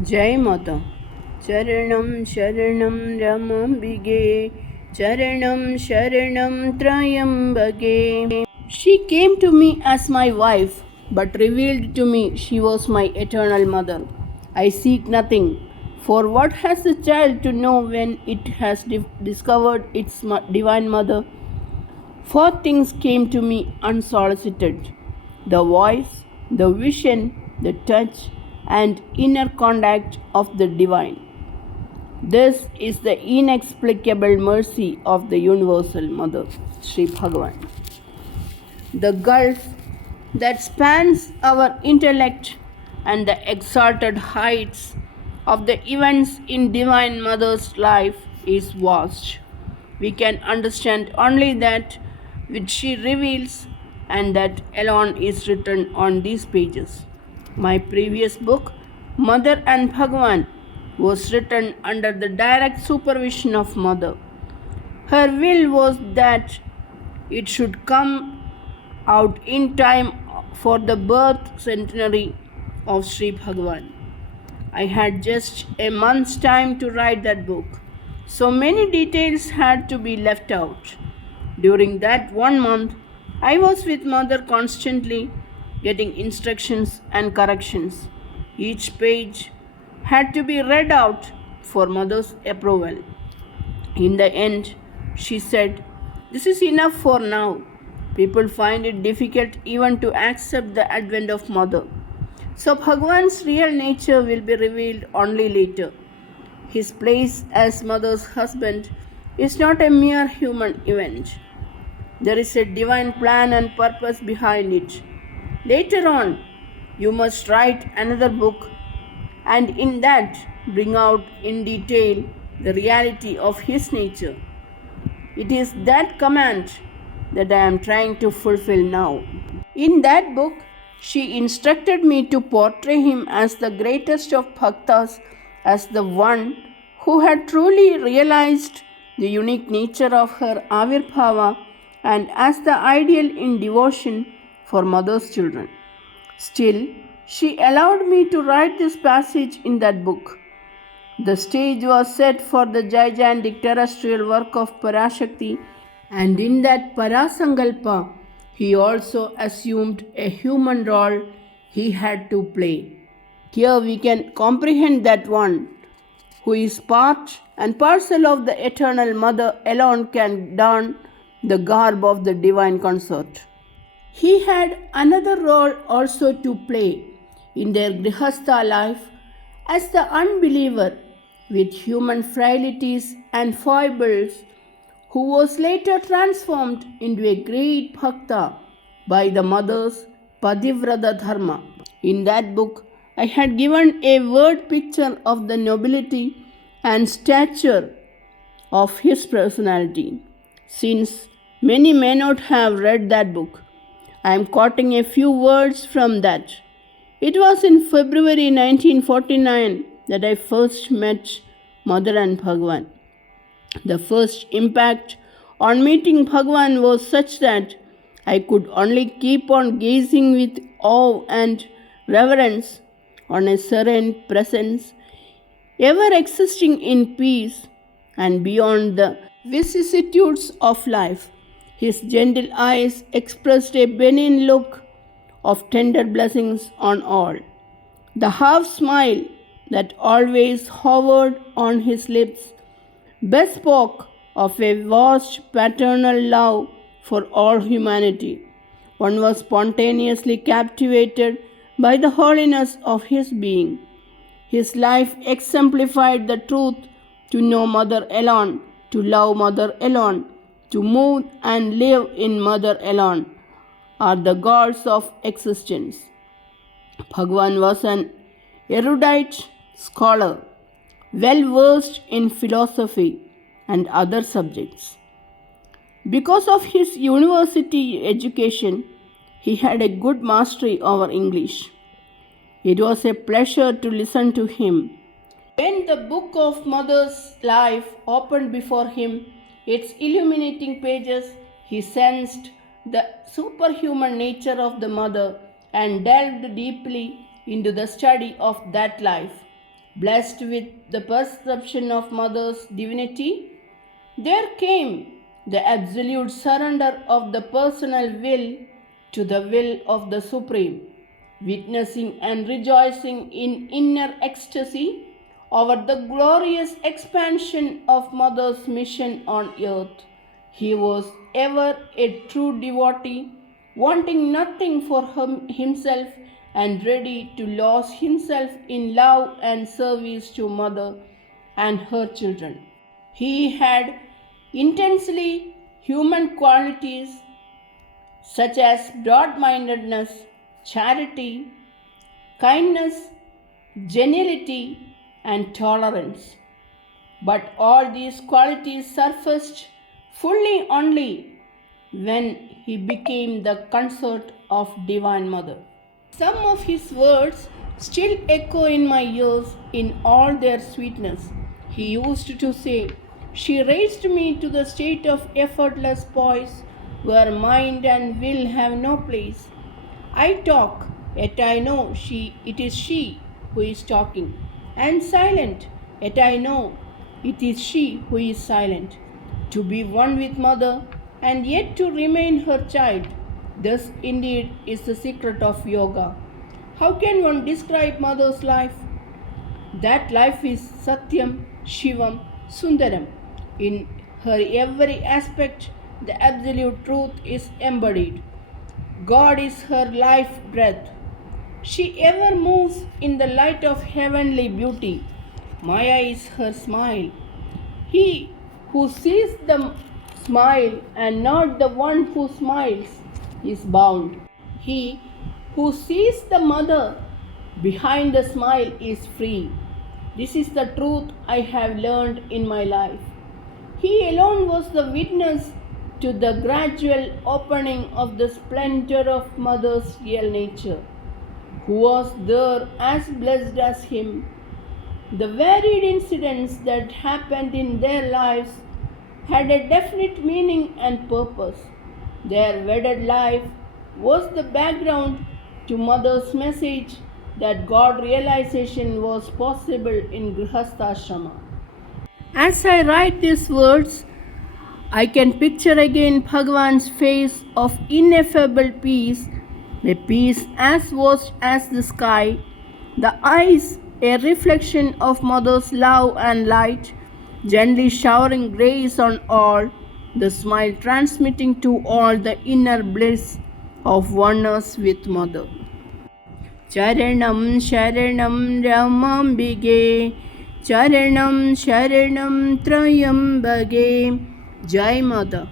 Jai Mata. Charanam Sharanam Ramambige. Charanam Sharanam Trayambage. She came to me as my wife, but revealed to me she was my eternal mother. I seek nothing, for what has a child to know when it has discovered its divine mother? Four things came to me unsolicited: the voice, the vision, the touch, and inner contact of the divine. This is the inexplicable mercy of the Universal Mother, Sri Bhagavan. The gulf that spans our intellect and the exalted heights of the events in Divine Mother's life is vast. We can understand only that which she reveals, and that alone is written on these pages. My previous book, Mother and Bhagavan, was written under the direct supervision of Mother. Her will was that it should come out in time for the birth centenary of Sri Bhagavan. I had just a month's time to write that book, so many details had to be left out. During that 1 month, I was with Mother constantly, getting instructions and corrections. Each page had to be read out for Mother's approval. In the end, she said, "This is enough for now." People find it difficult even to accept the advent of Mother. So Bhagwan's real nature will be revealed only later. His place as Mother's husband is not a mere human event. There is a divine plan and purpose behind it. Later on, you must write another book, and in that bring out in detail the reality of his nature. It is that command that I am trying to fulfill now. In that book, she instructed me to portray him as the greatest of bhaktas, as the one who had truly realized the unique nature of her Avirbhava, and as the ideal in devotion for Mother's children. Still, she allowed me to write this passage in that book. The stage was set for the gigantic terrestrial work of Parashakti, and in that Parasangalpa, he also assumed a human role he had to play. Here we can comprehend that one who is part and parcel of the eternal Mother alone can don the garb of the divine consort. He had another role also to play in their Grihastha life as the unbeliever with human frailties and foibles, who was later transformed into a great bhakta by the Mother's Padivrata Dharma. In that book, I had given a word picture of the nobility and stature of his personality. Since many may not have read that book, I am quoting a few words from that. It was in February 1949 that I first met Mother and Bhagwan. The first impact on meeting Bhagwan was such that I could only keep on gazing with awe and reverence on a serene presence, ever existing in peace and beyond the vicissitudes of life. His gentle eyes expressed a benign look of tender blessings on all. The half smile that always hovered on his lips bespoke of a vast paternal love for all humanity. One was spontaneously captivated by the holiness of his being. His life exemplified the truth: to know Mother alone, to love Mother alone, to move and live in Mother alone are the gods of existence. Bhagwan was an erudite scholar, well versed in philosophy and other subjects. Because of his university education, he had a good mastery over English. It was a pleasure to listen to him. When the book of Mother's life opened before him, its illuminating pages, he sensed the superhuman nature of the Mother and delved deeply into the study of that life. blessed with the perception of Mother's divinity, there came the absolute surrender of the personal will to the will of the Supreme, witnessing and rejoicing in inner ecstasy over the glorious expansion of Mother's mission on earth. He was ever a true devotee, wanting nothing for himself and ready to lose himself in love and service to Mother and her children. He had intensely human qualities such as broad mindedness, charity, kindness, geniality, and tolerance. But all these qualities surfaced fully only when he became the consort of Divine Mother. Some of his words still echo in my ears in all their sweetness. He used to say, "She raised me to the state of effortless poise where mind and will have no place. I talk, yet I know it is she who is talking, and silent, yet I know it is she who is silent. To be one with Mother and yet to remain her child, this indeed is the secret of yoga. How can one describe Mother's life? That life is Satyam, Shivam, Sundaram. In her every aspect, the absolute truth is embodied. God is her life breath. She ever moves in the light of heavenly beauty. Maya is her smile. He who sees the smile and not the one who smiles is bound. He who sees the Mother behind the smile is free. This is the truth I have learned in my life. He alone was the witness to the gradual opening of the splendor of Mother's real nature. Who was there as blessed as him? The varied incidents that happened in their lives had a definite meaning and purpose. Their wedded life was the background to Mother's message that God realization was possible in Grihastha. As I write these words, I can picture again Bhagavan's face of ineffable peace, a peace as vast as the sky, the eyes a reflection of Mother's love and light, gently showering grace on all, the smile transmitting to all the inner bliss of oneness with Mother. Charanam Sharanam Ramambige, Charanam Sharanam Trayambage. Jai Mother.